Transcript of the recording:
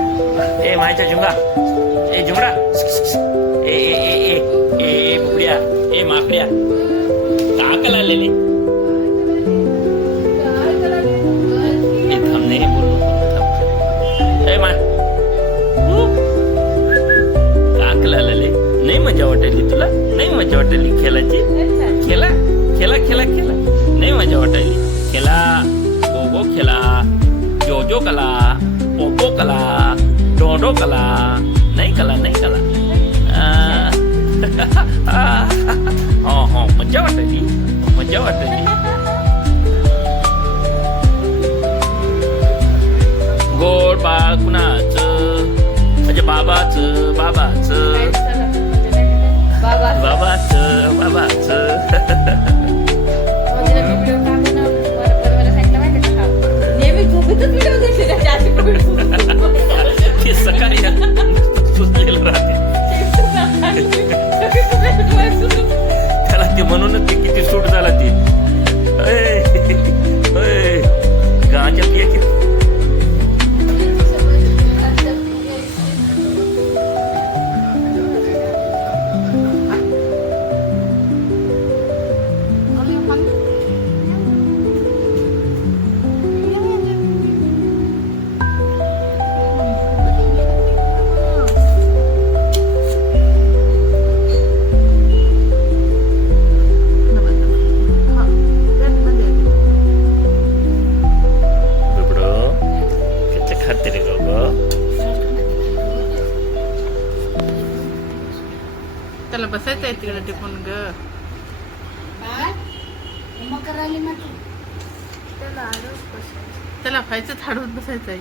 ए माझ्या झुंगा, ए झुंगडा, ए ए ए ए ए बुबड्या, ए माकड्या, काकल आलेली. ए थांब, नाही बोलू नको. ए मा काकल आलेली. नाही मजा वाटायली तुला? नाही मजा वाटायली खेळाची? खेळा खेळा खेळा खेळा. नाही मजा वाटायली? खेळा, गोगो खेळा, जोजो कला, पोपो कला, डोडो कला. नाही कला, नाही कला. हो हो, मजा वाटायली, मजा वाटायली. गोड बाळ कुणाचं? म्हणजे बाबाचं, बाबाचं, बाबाचं, बाबाचं. ते सकाळी सुचलेलं राहते त्याला. ते म्हणूनच ते किती सूट झाला ते. गांजा पिया की त्याला बसायचं आहे तिकडे टिपून ग. त्याला व्हायचं थाडून बसायचं आहे.